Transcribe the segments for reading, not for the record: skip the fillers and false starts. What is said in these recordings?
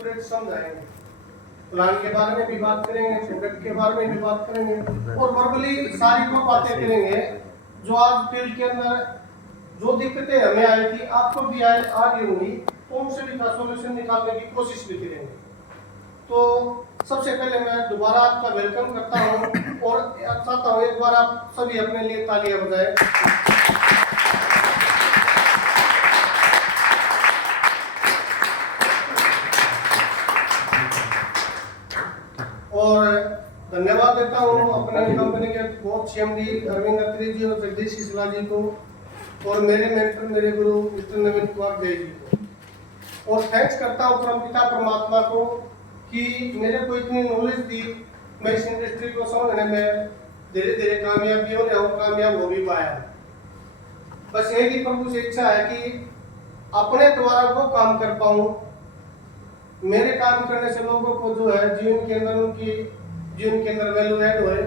Accurate समझाएंगे, plan के बारे में भी बात करेंगे, प्रोडक्ट के बारे में भी बात करेंगे और वर्बली सारी वो बातें करेंगे जो आज फील्ड के अंदर जो दिक्कतें हमें आई थी, आपको भी आ रही होंगी, तो उनसे भी सॉल्यूशन निकालने की कोशिश भी करेंगे। तो सबसे पहले मैं दोबारा आपका वेलकम करता हूँ और चाहता हूँ एक बार आप सभी अपने लिए तालियां बजाएं। और धन्यवाद देता हूँ अपने कंपनी के बहुत सीएमडी अरविंद अत्री जी और जगदीश सिसला जी को और मेरे मेंटर मेरे गुरु मिस्टर नवीन कुमार जय जी को, और थैंक्स करता हूँ परमपिता परमात्मा को कि मेरे को इतनी नॉलेज दी, मैं इस इंडस्ट्री को समझने में धीरे धीरे कामयाबी हो रहा हूँ, कामयाब हो भी पाया। बस एक ही प्रभु से इच्छा है कि अपने द्वारा वो काम कर पाऊँ, मेरे काम करने से लोगों को जो है जीवन के अंदर वैल्यू ऐड होए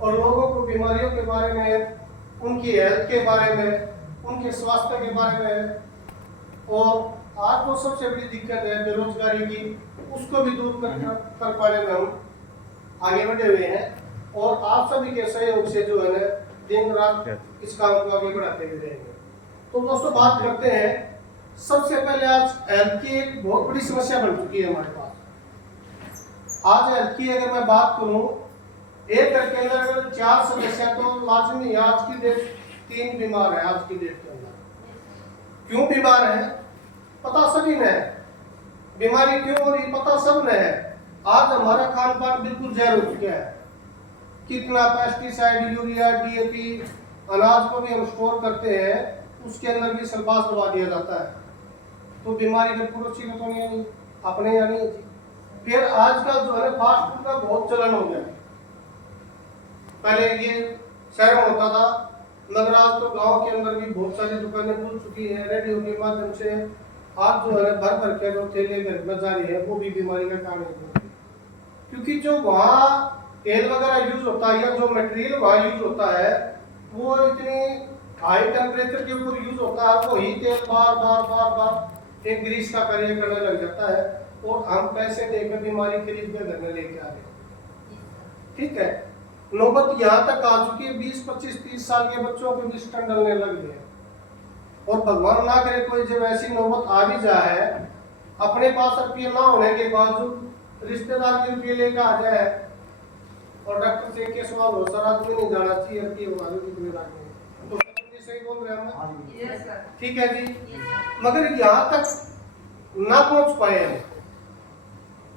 और लोगों को बीमारियों के बारे में, उनकी हेल्थ के बारे में, उनके स्वास्थ्य के बारे में, और आज तो सबसे बड़ी दिक्कत है बेरोजगारी की, उसको भी दूर कर पाने में हम आगे बढ़े हुए हैं और आप सभी के सहयोग से जो है दिन रात इस काम को आगे बढ़ाते हुए रहेंगे। तो दोस्तों बात करते हैं, सबसे पहले आज हेल्थ की एक बहुत बड़ी समस्या बन चुकी है हमारे पास। आज हेल्थ की अगर मैं बात करूं, एक घर के अंदर अगर 4 सदस्य तो लाजमी आज की डेट 3 बीमार है। आज की डेट के अंदर क्यों बीमार है पता सभी ने है, बीमारी क्यों हो रही पता सब ने है। आज हमारा खान पान बिल्कुल जहर हो चुका है, कितना पेस्टिसाइड, यूरिया, डीएपी, अनाज को भी हम स्टोर करते हैं उसके अंदर भी सल्फास दबा दिया जाता है, तो बीमारी बिल्कुल अच्छी तो नहीं है अपने या नहीं। फिर आजकल जो है फास्ट फूड का बहुत चलन हो गया, पहले ये शहर में होता था मगर आज तो गांव के अंदर भी बहुत सारी दुकानें खुल चुकी है रेडियो के माध्यम से। आज जो है भर भर के जो ठेले घर में जा रही है वो भी बीमारी का कारण है, क्योंकि जो वहाँ तेल वगैरह यूज होता है या जो मटेरियल वहाँ यूज होता है वो इतनी हाई टेम्परेचर के ऊपर यूज होता है, वो ही तेल बार बार बार बार एक ग्रीस का कार्य करने लग जाता है और हम पैसे देकर बीमारी खरीद कर घर में लेके आ रहे। ठीक है, नौबत यहाँ तक आ चुकी है 20, 25, 30 साल के बच्चों को भी स्टंट डलने लग गए और भगवान ना करे कोई जब ऐसी नौबत आ भी जाए, अपने पास रुपये ना होने के बावजूद रिश्तेदार के रुपये लेकर आ जाए और डॉक्टर से के सवाल हो सर आदमी नहीं जाना चाहिए रुपये हमारे कितने लाख में, तो सही बोल रहे हैं। ठीक है जी, मगर यहाँ तक ना पहुंच पाए हैं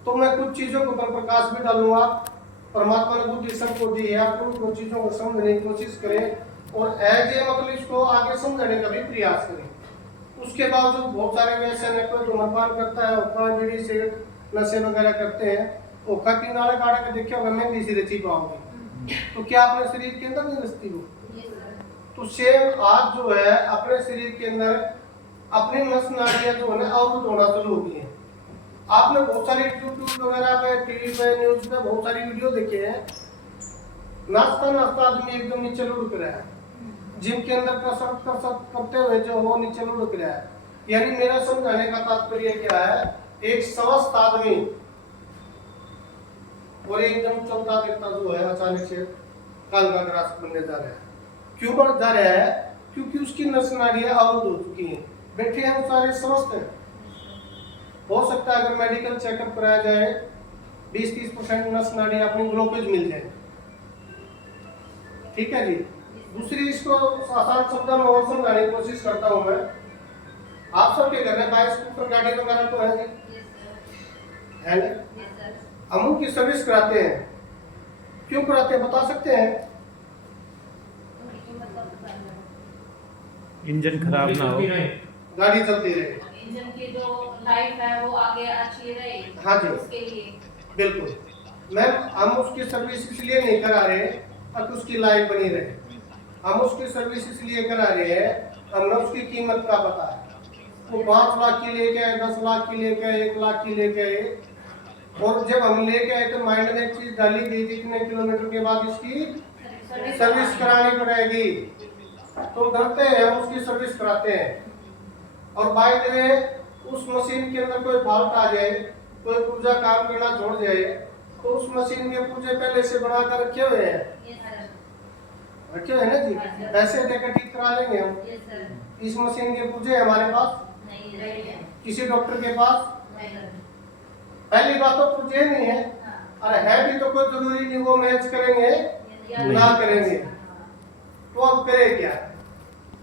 तो मैं कुछ चीजों को पर प्रकाश भी डालूंगा। परमात्मा ने बुद्धि सबको दी है, आप कुछ चीजों को समझने की कोशिश करें और एज ए मतलब इसको आगे समझने का भी प्रयास करें। उसके बावजूद बहुत सारे व्यसन है, कोई धूम्रपान करता है, हुक्का, बीड़ी, सिगरेट, नशे वगैरह करते हैं, हुक्का पीने वाले काढ़े के देखिए होगा मैं भी रची पाऊंगी, तो क्या अपने शरीर के अंदर नहीं रचती हो? तो सेम आज जो है अपने शरीर के अंदर अपनी नस नाड़ियां जो है ना अवरुद्ध होना शुरू हो गई है। आपने बहुत सारी यूट्यूब वगैरह पे, टीवी पे, न्यूज पे बहुत सारी वीडियो देखे हैं, नाचता नाचता आदमी एकदम नीचे लुढ़क रहा है, जिम के अंदर कसरत करते हुए जो वो नीचे लुढ़क रहा है। यानी मेरा समझाने का तात्पर्य क्या है, एक स्वस्थ आदमी और एकदम चलता फिरता जो है अचानक से काल का ग्रास बनने जा रहा है। क्यों बढ़ जा रहा है? क्योंकि उसकी नस नाड़ियां अवरुद्ध हो चुकी हैं। बैठे हैं वो सारे स्वस्थ हैं, हो सकता है अगर मेडिकल चेकअप कराया जाए 20-30% नस नाड़ी अपनी ग्लोकोज मिल जाए। ठीक है जी, दूसरी इसको आसान शब्दों में और समझाने की कोशिश करता हूं मैं। आप सबके घर में बाइक, स्कूटर, गाड़ी वगैरह तो है जी, है ना? हम उनकी सर्विस कराते हैं, क्यों कराते हैं बता सकते हैं? इंजन खराब ना हो, गाड़ी चलती रहे, इंजन की जो लाइफ है वो आगे अच्छी रहे। हाँ जी, उसके लिए बिल्कुल मैम, हम उसकी सर्विस इसलिए नहीं करा रहे ताकि उसकी लाइफ बनी रहे, हम उसकी सर्विस इसलिए करा रहे हैं हमने उसकी कीमत का पता है। वो 5 लाख की लेके आए, 10 लाख की लेके आए, 1 लाख की लेके आए, और जब हम लेके आए तो माइंड में एक चीज डाली गई थी कितने किलोमीटर के बाद इसकी सर्विस करानी पड़ेगी, तो डरते हैं हम उसकी सर्विस कराते हैं। और बाय द वे उस मशीन के अंदर कोई फॉल्ट आ जाए कोई पुर्जा काम करना छोड़ जाए तो उस मशीन के पुर्जे पहले से बना कर रखे हुए हैं, रखे हुए हैं ना जी, पैसे देकर ठीक करा लेंगे हम। इस मशीन के पुर्जे हमारे पास किसी डॉक्टर के पास पहली बात तो पुर्जे नहीं है, और है भी तो कोई जरूरी नहीं वो मैच करेंगे ना करेंगे, तो अब करे क्या?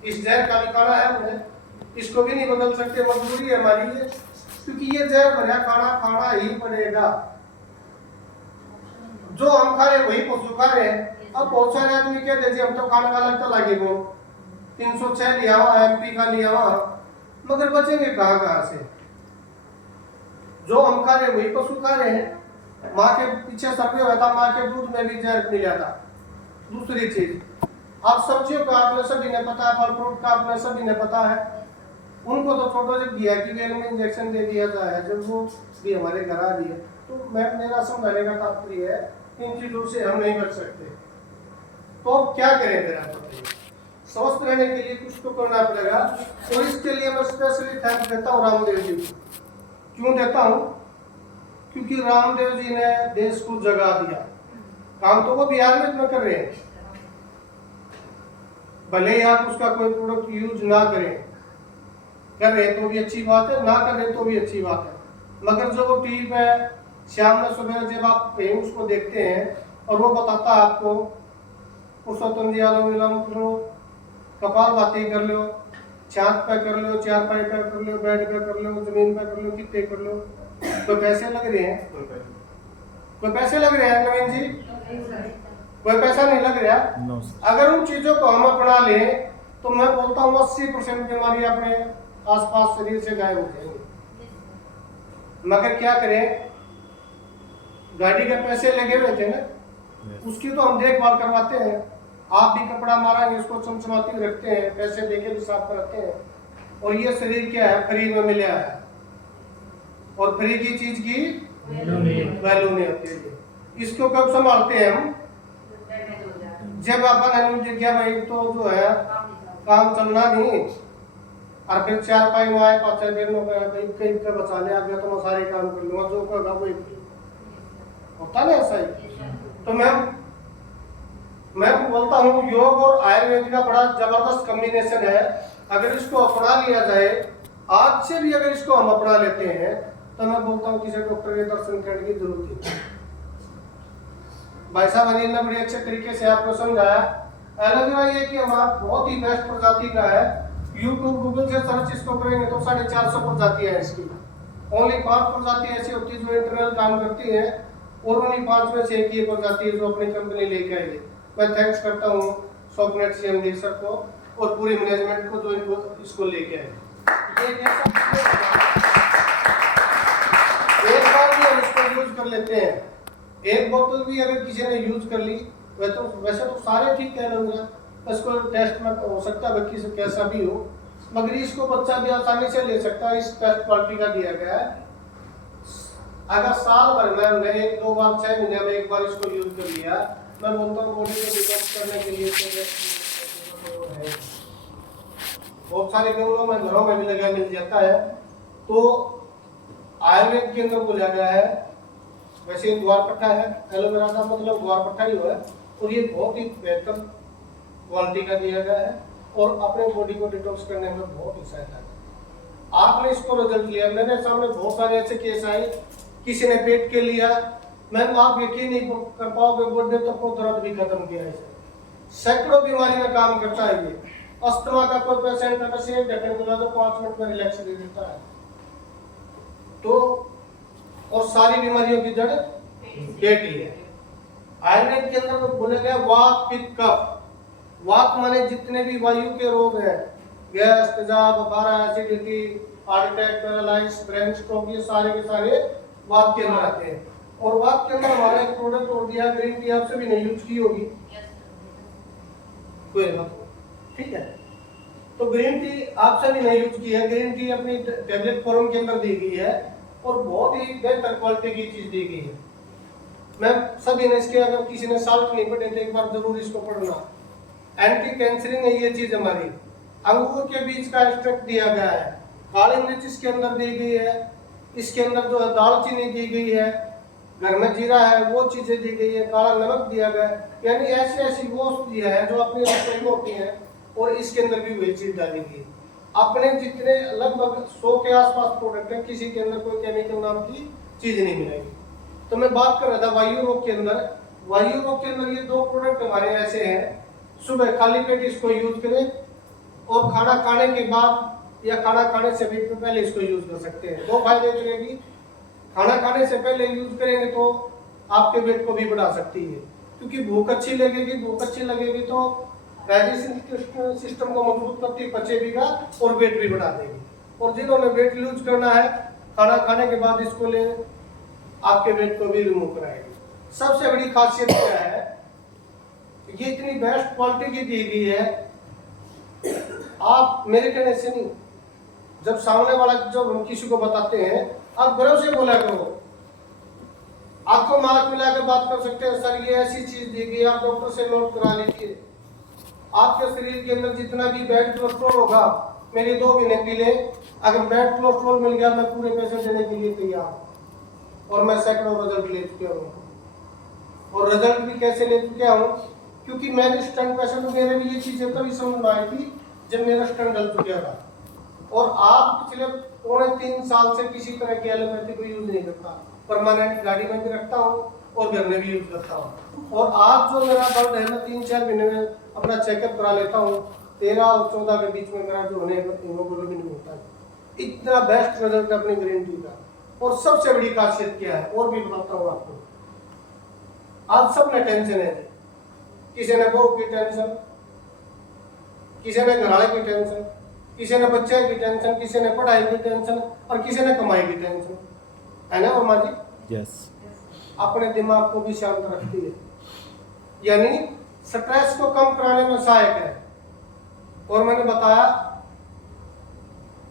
इस जहर का भी खाना है हमने, इसको भी नहीं बदल सकते, मजबूरी है हमारी ये, क्योंकि ये जहर भरा खाना खाना ही पड़ेगा। जो हम खा रहे वही पशु खा रहे हैं। अब बहुत सारे आदमी कहते हैं हम तो खाने का लगता लगे वो 306 लिया हुआ MP का लिया हुआ, मगर बचेंगे कहाँ से? जो हम खा रहे वही पशु खा रहे हैं। माँ के पीछे सर्वे हुआ था, माँ के दूध में भी जहर मिला था। दूसरी चीज, आप सब्जियों का आपने सभी ने पता है, फल फ्रूट का आपने सभी ने पता है, उनको तो छोटा जब दिया कि वेल में इंजेक्शन दे दिया जाए, जब वो भी हमारे घर आ रही है, तो मेरा समझाने का तात्पर्य है इन चीजों से हम नहीं बच सकते। तो अब क्या करें फिर आप बताइए? स्वस्थ रहने के लिए कुछ तो करना पड़ेगा, और इसके लिए मैं स्पेशली थैंक्स देता हूँ रामदेव जी को। क्यों देता हूँ? क्योंकि रामदेव जी ने देश को जगा दिया। काम तो वो बिहार में कर रहे हैं, भले ही आप उसका कोई प्रोडक्ट यूज ना करें, कर रहे तो भी अच्छी बात है, ना कर रहे तो भी अच्छी बात है, मगर जो वो टीवी पे शाम में सुबह जब आप कहीं उसको देखते हैं और वो बताता है आपको पुरुषोत्तम जी अनुलोम करो, कपाल भाती कर लो, छात पे कर लो, चारपाई पे कर लो, बेड पे कर लो, जमीन पे कर लो, कितने कर लो, कोई पैसे लग रहे हैं? कोई पैसे लग रहे हैं नवीन जी? कोई पैसा नहीं लग रहा। अगर उन चीजों को हम अपना लें तो मैं बोलता हूँ 80% बीमारी अपने आसपास शरीर से गायब हो जाएंगी। मगर क्या करें, गाड़ी के पैसे लगे हुए थे ना, उसकी तो हम देखभाल करवाते हैं, आप भी कपड़ा मारांगे उसको चमचमाती रखते हैं, पैसे देके भी साफ कराते हैं, और ये शरीर क्या है, फ्री में मिला है, और फ्री की चीज की वैल्यू नहीं होती है। इसको कब संभालते हैं हम? जब अपन क्या भाई तो जो है काम चलना नहीं, और फिर चार पाई में आए 5-6 दिन में भाई कहीं का बचा ले आ गया तो मैं सारे काम कर लूंगा, जो होगा वही होता ना ऐसा ही। तो मैं बोलता हूँ योग और आयुर्वेद का बड़ा जबरदस्त कॉम्बिनेशन है। अगर इसको अपना लिया जाए, आज से भी अगर इसको हम अपना लेते हैं, तो मैं बोलता हूँ किसी डॉक्टर के दर्शन करने की जरूरत नहीं। भाई साहब अनिल ने बड़े अच्छे तरीके से आपको समझाया। एलोवेरा ये कि हमारा बहुत ही बेस्ट प्रजाति का है, यूट्यूब गूगल से सर्च इसको करेंगे तो 450 प्रजाति है इसकी। ओनली 5 प्रजाति ऐसी होती है जो इंटरनल काम करती है, और उन्हीं 5 में से एक ये प्रजाति है जो अपनी कंपनी लेके आई है। मैं थैंक्स करता हूँ सॉफ्टनेट CMD सर को और पूरी मैनेजमेंट को जो इसको लेके आए। एक बार भी हम इसको यूज कर लेते हैं, एक बोतल भी अगर किसी ने यूज कर ली, वैसे तो सारे ठीक कह रहे हैं, इसको टेस्ट में हो सकता है बच्ची से कैसा भी हो, मगर इसको बच्चा भी आसानी से ले सकता है। इस टेस्ट क्वालिटी का दिया गया है। अगर साल भर में हमने 1-2 बार 6 महीने में एक बार इसको यूज कर लिया, मैं बोलता हूँ बॉडी को डिटॉक्स करने के लिए बहुत सारे गमलों में घरों में भी लगा मिल जाता है। तो आयुर्वेद के अंदर बोला गया है, वैसे द्वारपट्टा है, एलोवेरा का मतलब द्वारपट्टा ही है, और ये बहुत ही बेहतर क्वालिटी का दिया गया है और अपने बॉडी को डिटॉक्स करने में बहुत ही सहायता है। आपने इसको रिजल्ट लिया, मेरे सामने बहुत सारे ऐसे केस आए, किसी ने पेट के लिया, मैम आप यकीन नहीं कर पाओगे, बर्थडे तक को दर्द भी खत्म किया है। सैकड़ों बीमारी में काम करता है ये। अस्थमा का कोई पेशेंट अगर से 1 घंटे बोला तो 5 मिनट में रिलैक्स दे देता है। तो और सारी बीमारियों की जड़ पेट ही है। आयुर्वेद के अंदर तो बोला गया वात पित्त कफ। वात माने जितने भी वायु के रोग हैं, गैस, तेजाब, बुखार, acidity, heart attack, paralyse, brain stroke, ये सारे के सारे वात के अंदर आते हैं। और वात के अंदर हमारा एक प्रोडक्ट और दिया, ग्रीन टी आप सभी ने यूज की होगी, कोई ना, ठीक है। तो ग्रीन टी आप सभी ने यूज की है। ग्रीन टी अपनी टैबलेट फॉर्म के अंदर दी गई है और बहुत ही बेहतर क्वालिटी की चीज दी गई है। मैं सभी ने इसके, अगर किसी ने साल्ट नहीं पढ़े तो एक बार जरूर इसको पढ़ना। एंटी कैंसरिंग है ये चीज हमारी। अंगूर के बीज का एक्सट्रैक्ट दिया गया है, काली मिर्च इसके अंदर दी गई है, इसके अंदर जो है दालचीनी दी गई है, घर में जीरा है वो चीजें दी गई है, काला नमक दिया गया है, यानी ऐसी ऐसी वो दिया है जो अपनी रसोई में होती है, और इसके अंदर भी वही चीज डाली गई है। अपने जितने लगभग 100 के आसपास प्रोडक्ट है, किसी के अंदर कोई केमिकल नाम की चीज नहीं मिलेगी। तो मैं बात कर रहा था वायु रोग के अंदर, वायु रोग के अंदर ये 2 प्रोडक्ट हमारे ऐसे हैं, सुबह खाली पेट इसको यूज करें और खाना खाने के बाद या खाना खाने से भी पहले इसको यूज कर सकते हैं। 2 फायदे मिलेगी, खाना खाने से पहले यूज करेंगे तो आपके वेट को भी बढ़ा सकती है, क्योंकि भूख अच्छी लगेगी, भूख अच्छी लगेगी तो डाइजेशन सिस्टम को मजबूत करती, पचेगा और वेट भी बढ़ा देगी। और जिन्होंने वेट लूज करना है, खाना खाने के बाद इसको ले आपके वेट को भी रिमूव कराएगी। सबसे बड़ी खासियत क्या है, ये इतनी बेस्ट क्वालिटी की दी गई है, आप मेरे कहने से नहीं, जब सामने वाला जब हम किसी को बताते हैं आप गर्व से बोला करो, आपको मार्क मिला के बात कर सकते हैं, सर ये ऐसी चीज दी गई, आप डॉक्टर से नोट करा लीजिए। आपके शरीर के अंदर जितना भी बैड कोलेस्ट्रॉल होगा, मेरी 2 महीने पहले अगर बैड कोलेस्ट्रॉल मिल गया, मैं पूरे पैसे देने के लिए तैयार हूँ। और मैं सैकड़ों रिजल्ट ले चुका हूँ, और रिजल्ट भी कैसे ले चुका हूँ, क्योंकि मेरे स्टंट पेशेंट मेरे भी ये चीजें तभी समझ में आई थी जब मेरा स्टंट डल चुका था। और आप पिछले 3 साल से किसी तरह की एलोपैथी को यूज नहीं करता, परमानेंट गाड़ी में भी रखता हूँ और घर में भी यूज करता हूँ। और आज जो मेरा ब्लड है, मैं 3-4 महीने में अपना चेकअप करा लेता हूँ, 13 और 14 के बीच में मेरा जो होने हीमोग्लोबिन होता है, इतना बेस्ट रिजल्ट अपनी गारंटी का। और सबसे बड़ी खासियत क्या है, और भी बताता हूँ आपको। आज सब में टेंशन है, किसी ने बहू की टेंशन, किसी ने घरवाले की टेंशन, किसी ने बच्चे की टेंशन, किसी ने पढ़ाई की टेंशन और किसी ने कमाई की टेंशन, है ना वर्मा जी? यस। अपने दिमाग को भी शांत रखती है, यानी स्ट्रेस को कम कराने में सहायक है। और मैंने बताया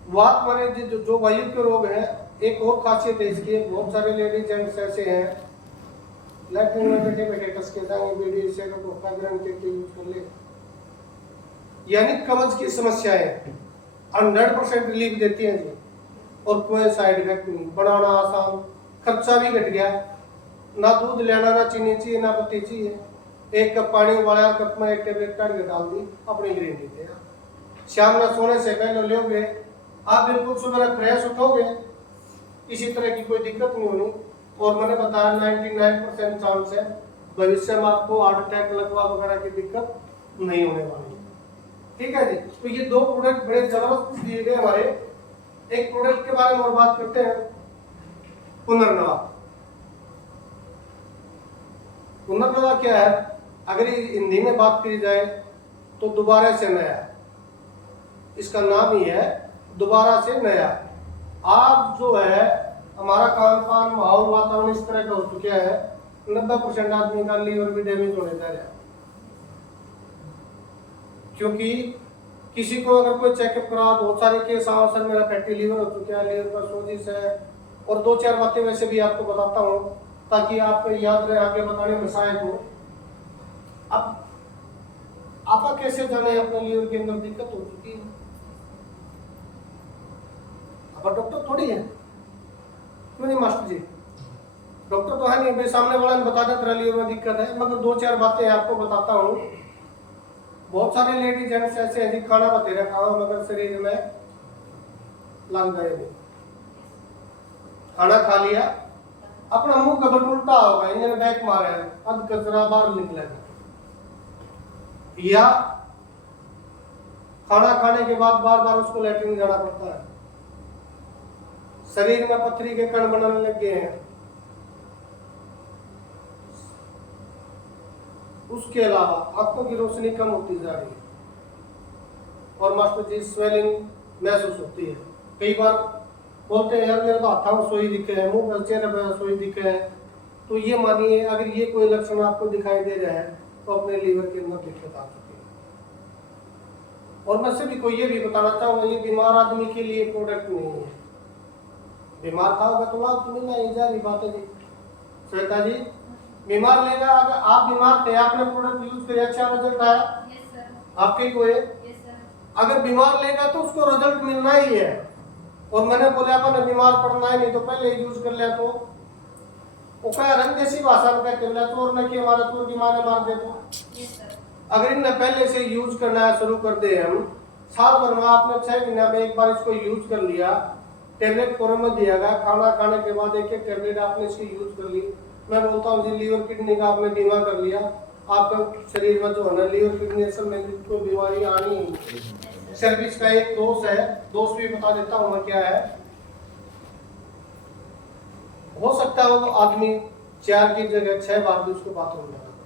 वात माने जो वायु के रोग है, एक और खासियत है इसकी, बहुत सारे लेडीज जेंट्स ऐसे हैं लैट्रिन में बैठे बैठे टस के जाएंगे, बीड़ी से धोखा ग्रहण करके यूज कर ले, यानी कब्ज की समस्याएं 100% रिलीफ देती हैं जी, और कोई साइड इफेक्ट नहीं, बनाना आसान, खर्चा भी घट गया, ना दूध लेना, ना चीनी चाहिए, ना पत्ती चाहिए, 1 कप पानी उबाला, कप में 1 टेबलेट काट के डाल दी, अपनी ग्रीन टी। शाम में सोने से पहले लोगे, आप बिल्कुल सुबह फ्रेश उठोगे, किसी तरह की कोई दिक्कत नहीं होनी। और मैंने बताया 99% चांस है भविष्य में आपको हार्ट अटैक, लगवा वगैरह की दिक्कत नहीं होने वाली। ठीक है जी। तो ये 2 प्रोडक्ट बड़े जबरदस्त दिए गए हमारे। एक प्रोडक्ट के बारे में और बात करते हैं, पुनर्नवा। पुनर्नवा क्या है, अगर हिंदी में बात करी जाए तो दोबारा से नया, इसका नाम ही है दोबारा से नया। आज जो है हमारा खान पान, माहौल, वातावरण इस तरह का हो चुका है, 90% आदमी का लीवर भी डैमेज होने जा रहा है। क्योंकि किसी को अगर कोई चेकअप करा, बहुत सारे केस आए, सर मेरा फैटी लीवर हो चुका है, लीवर पर सोजिश है, और 2-4 बातें वैसे भी आपको बताता हूँ ताकि आप याद रहे, आगे बताने में सहायक हो। अब आप कैसे जाने अपने लीवर के अंदर दिक्कत हो चुकी है, अब डॉक्टर थोड़ी है, नहीं मास्टर जी, डॉक्टर तो है नहीं भाई, सामने वाला ने बता देता लीवर में दिक्कत है, मगर 2-4 बातें आपको बताता हूँ। बहुत सारे लेडीज जेंट्स ऐसे हैं, खाना बतेरा खाओ मगर शरीर में लग गए नहीं, खाना खा लिया, अपना मुंह कबट उल्टा होगा, इंजन बैक मारे है, अब कचरा बाहर निकलेगा। या खाना खाने के बाद बार बार उसको लैट्रिन जाना पड़ता है, शरीर में पथरी के कण बनने लग गए हैं। उसके अलावा आंखों की रोशनी कम होती जा रही है, और मास्टर जी स्वेलिंग महसूस होती है। कई बार बोलते हैं यार मेरे तो हाथों में सोई दिखे है, मुंह पर, चेहरे पर सोई दिखे है, तो ये मानिए अगर ये कोई लक्षण आपको दिखाई दे रहा है तो अपने लीवर के अंदर दिक्कत आ चुकी है। और मैं सभी को ये भी बताना चाहूंगा, ये बीमार आदमी के लिए प्रोडक्ट नहीं है, बीमार था होगा तो लाभ तो मिलना ही जा रही बात है जी। श्वेता जी, बीमार लेगा, अगर आप बीमार थे, आपने प्रोडक्ट यूज किया, अच्छा रिजल्ट आया, यस सर, आपके कोई, यस सर, अगर बीमार लेगा तो उसको रिजल्ट मिलना ही है। और मैंने बोला अपन बीमार पड़ना है नहीं तो पहले यूज कर लिया तो वो कह रंग जैसी भाषा में कहते हैं चोर ने कि हमारा चोर की माने मार दे तो यस सर। अगर इन्हें पहले से यूज करना शुरू कर दे हम साल भर में आपने 6 महीने में एक बार इसको यूज कर लिया, टेबलेट फॉर्म में दिया गया, खाना खाने के बाद एक एक टेबलेट आपने इसकी यूज कर ली, मैं बोलता हूँ जी लीवर किडनी का आपने बीमा कर लिया, आपका शरीर में जो है ना लीवर किडनी असल में कोई बीमारी आनी ही नहीं। सर्विस का एक दोष है, दोष भी बता देता हूँ मैं क्या है। हो सकता है वो आदमी 4 की जगह 6 बार भी उसको बाथरूम जाना पड़ेगा,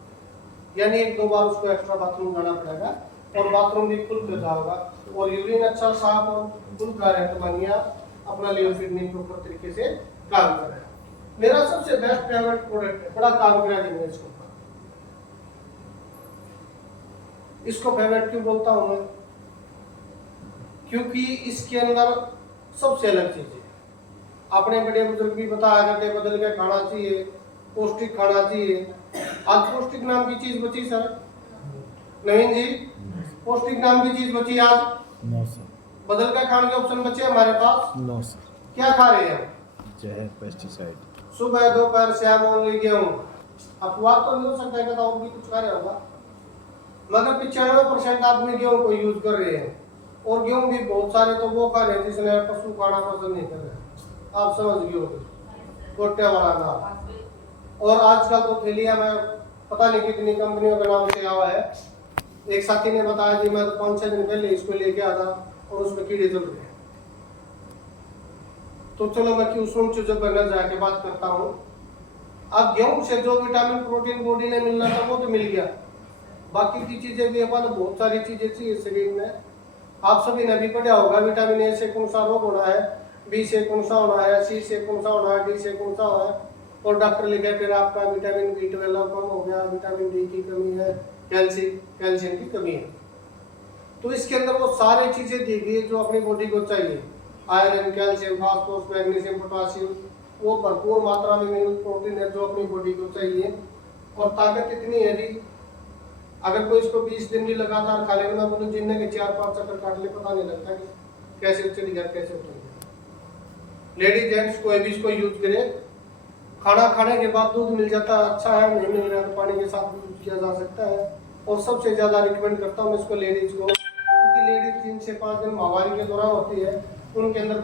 यानी 1-2 बार उसको एक्स्ट्रा बाथरूम जाना पड़ेगा और बाथरूम भी खुल कर जाएगा और यूरिन अच्छा साफ और खुल कर है तो मानिए अपना लीवर किडनी प्रॉपर तरीके से काम कर रहा है। मेरा सबसे बेस्ट फेवरेट प्रोडक्ट है, बड़ा काम करा जिन्हें इसको फेवरेट क्यों बोलता हूं मैं, क्योंकि इसके अंदर सबसे अलग चीज है। अपने बड़े बुजुर्ग भी बताया करते बदल के खाना चाहिए, पौष्टिक खाना चाहिए। आज पौष्टिक नाम की चीज बची सर? नवीन जी, पौष्टिक नाम की चीज बची आज? No sir. बदल के खाने के ऑप्शन बचे हमारे पास? No sir. क्या खा रहे हैं? जहर पेस्टिसाइड। सुबह दोपहर शाम ओनली गेहूं। अपवाद तो नहीं हो सकता है, और भी कुछ खा रहा होगा, मगर 95% आदमी गेहूं को यूज कर रहे हैं और गेहूं भी बहुत सारे तो वो खा रहे हैं जिसने पशु खाना पसंद नहीं कर रहे। आप समझ गए हो कोटे वाला नाम। और आजकल तो थैलिया में पता नहीं कितनी कंपनियों के नाम से आया है। एक साथी ने बताया जी मैं तो 5-6 दिन पहले इसको लेके आया था और उसमें कीड़े चल रहे हैं। तो चलो मैं क्यों सुन चीजों पर न जाके बात करता हूँ। अब गेहूं से जो विटामिन प्रोटीन बॉडी ने मिलना था वो तो मिल गया, बाकी की चीजें भी अपन बहुत सारी चीजें चाहिए शरीर में। आप सभी ने भी पढ़ा होगा विटामिन ए से कौन सा रोग होना है, बी से कौन सा होना है, सी से कौन सा होना है, डी से कौन सा होना है, और डॉक्टर लिखे फिर आपका विटामिन B12 कम हो गया, विटामिन डी की कमी है, कैल्शियम की कमी है। तो इसके अंदर वो सारी चीजें दी गई जो अपनी बॉडी को चाहिए, iron, calcium, phosphorus, magnesium, potassium, वो भरपूर मात्रा में मिनरल प्रोटीन है जो अपनी बॉडी को चाहिए। और ताकत इतनी है जी, अगर कोई इसको 20 दिन भी लगातार खा लेगा, मैं बोलूँ जिनने के 4-5 चक्कर काट ले पता नहीं लगता कि कैसे चली गया कैसे उतर गया। लेडीज जेंट्स कोई भी इसको यूज करे, खाना खाने के बाद दूध मिल जाता है अच्छा है, नहीं मिल रहा तो पानी के साथ भी यूज किया जा सकता है। और सबसे ज्यादा रिकमेंड करता हूँ इसको लेडीज को, क्योंकि लेडीज 3 से 5 दिन माहवारी के दौरान होती है, उनके अंदर